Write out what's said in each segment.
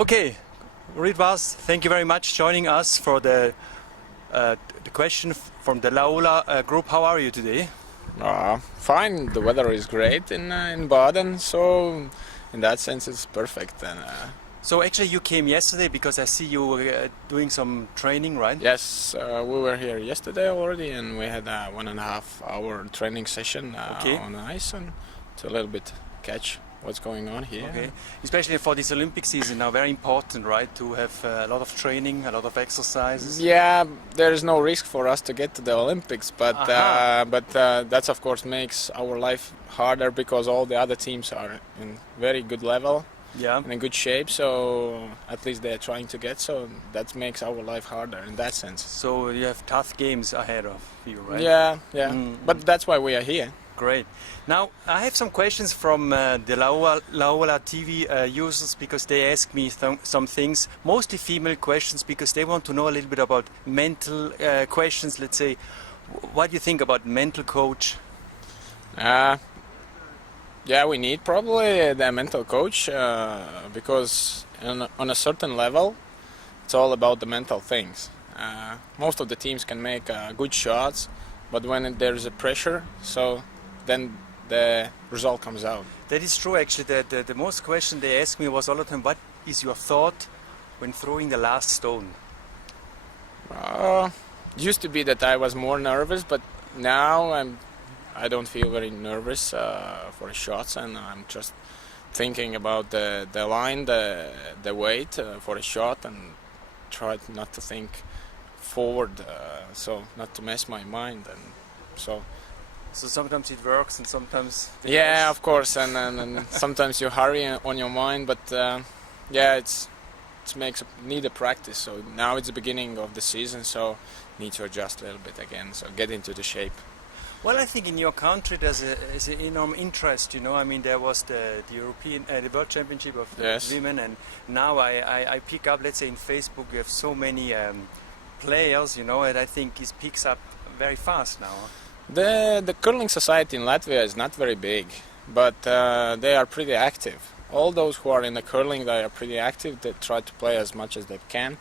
Okay, Ritvars, thank you very much joining us for the question from the Laola group. How are you today? Fine. The weather is great in Baden, so in that sense it's perfect. And So actually you came yesterday because I see you doing some training, right? yes, we were here yesterday already, and we had a 1.5 hour training session on ice, and to a little bit catch what's going on here. Okay, especially for this Olympic season now, very important, right? To have a lot of training, a lot of exercises. Yeah, there is no risk for us to get to the Olympics, but that's of course makes our life harder because all the other teams are in very good level. Yeah. And in good shape, so at least they're trying to get, so that makes our life harder in that sense. So you have tough games ahead of you, right? Yeah. But that's why we are here. Great. Now I have some questions from the Laola TV users because they ask me some things, mostly female questions, because they want to know a little bit about mental questions. Let's say, what do you think about mental coach? Yeah, we need probably the mental coach because on a certain level, it's all about the mental things. Most of the teams can make good shots, but when there's a pressure, so then the result comes out. That is true, actually. The most question they asked me was all the time, what is your thought when throwing the last stone? It used to be that I was more nervous, but now I don't feel very nervous for the shots, and I'm just thinking about the line, the weight for a shot, and try not to think forward, so not to mess my mind, and so. So sometimes it works, and sometimes. Yeah, of course, and sometimes you hurry on your mind, but yeah, it need a practice. So now it's the beginning of the season, so need to adjust a little bit again, so get into the shape. Well, I think in your country there's an enormous interest, you know. I mean, there was the European, the World Championship of the women, and now I pick up, let's say in Facebook, you have so many players, you know, and I think it picks up very fast now. The curling society in Latvia is not very big, but they are pretty active. All those who are in the curling, they are pretty active. They try to play as much as they can,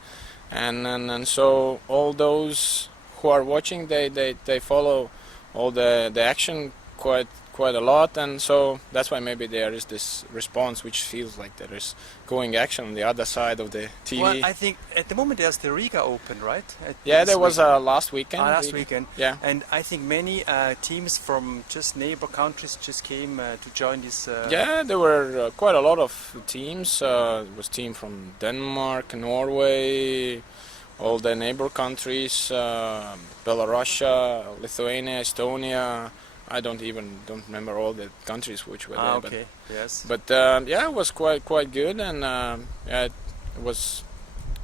and so all those who are watching, they follow all the action quite a lot, and so that's why maybe there is this response which feels like there is going action on the other side of the TV. Well, I think at the moment there's the Riga Open, right? Yeah, there was last weekend. Last weekend. Yeah. And I think many teams from just neighbor countries just came to join this. Yeah, there were quite a lot of teams. There was team from Denmark, Norway, all the neighbor countries, Belarus, Lithuania, Estonia. I don't remember all the countries which were there. Okay. Yes. But yeah, it was quite good, and yeah, it was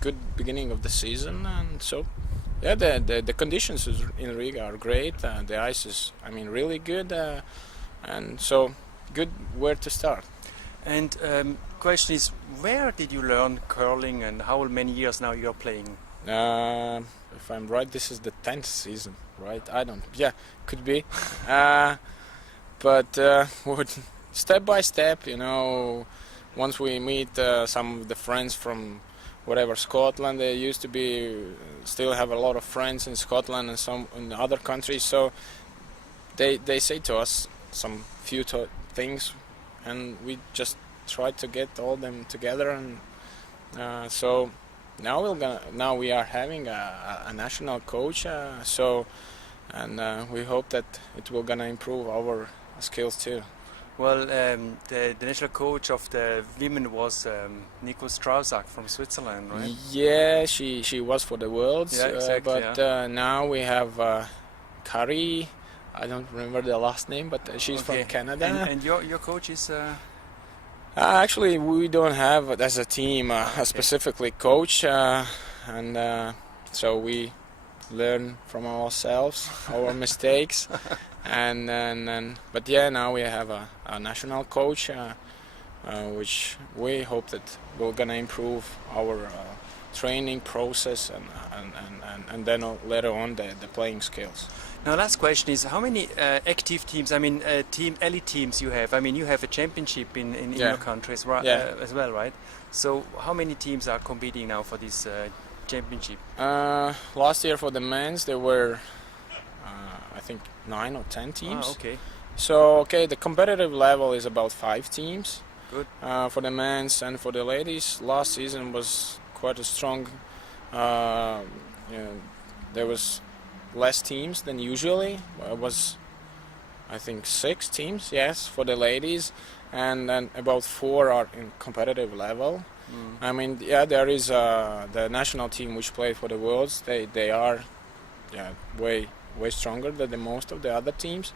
good beginning of the season, and so yeah, the conditions in Riga are great. The ice is, I mean, really good, and so good where to start. And question is, where did you learn curling, and how many years now you are playing? If I'm right, this is the 10th season, right? Yeah, could be. But step by step, you know, once we meet some of the friends from whatever Scotland, they used to be, still have a lot of friends in Scotland and some in other countries, so they say to us some few things, and we just try to get all them together, and so now we are having a national coach, and we hope that it will gonna improve our skills too. Well, the national coach of the women was Nico Strausak from Switzerland, right? Yeah, she was for the Worlds, yeah, exactly, but now we have Kari. I don't remember the last name, but she's from Canada. And your coach is. Actually, we don't have as a team a specifically coach, and so we learn from ourselves, our mistakes, but yeah, now we have a national coach, which we hope that will gonna improve our training process and then later on the playing skills. Now, last question is, how many active teams, I mean, elite teams you have? I mean, you have a championship in your country as well, right? So how many teams are competing now for this championship? Last year for the men's there were I think 9 or 10 teams. Ah, okay. So the competitive level is about 5 teams. Good. For the men's and for the ladies. Last season was quite a strong. There was less teams than usually. It was, I think, 6 teams, yes, for the ladies, and then about 4 are in competitive level. I mean, there is the national team which played for the Worlds. They are way stronger than the most of the other teams.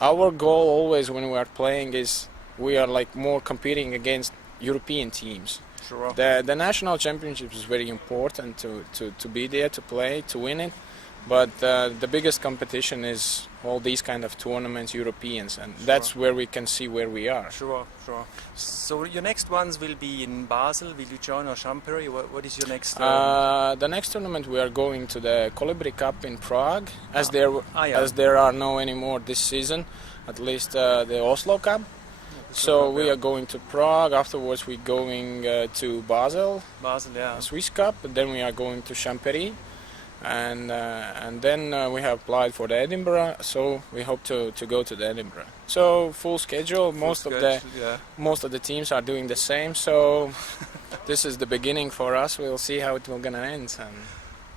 Our goal always when we are playing is we are like more competing against European teams. Sure. The national championship is very important to be there, to play, to win it. But the biggest competition is all these kind of tournaments, Europeans, and that's where we can see where we are. Sure. So your next ones will be in Basel. Will you join or Champeri? What is your next? The next tournament we are going to the Colibri Cup in Prague, as there are no anymore this season, at least the Oslo Cup. So we are going to Prague. Afterwards, we're going to Basel, Swiss Cup. And then we are going to Champeri, and then we have applied for the Edinburgh. So we hope to go to the Edinburgh. So full schedule. Most of the teams are doing the same. So this is the beginning for us. We'll see how it will gonna end.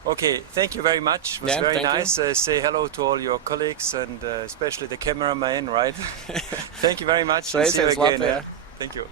Okay, thank you very much. It was very nice. Say hello to all your colleagues and especially the cameraman, right? Thank you very much. See you again. Thank you.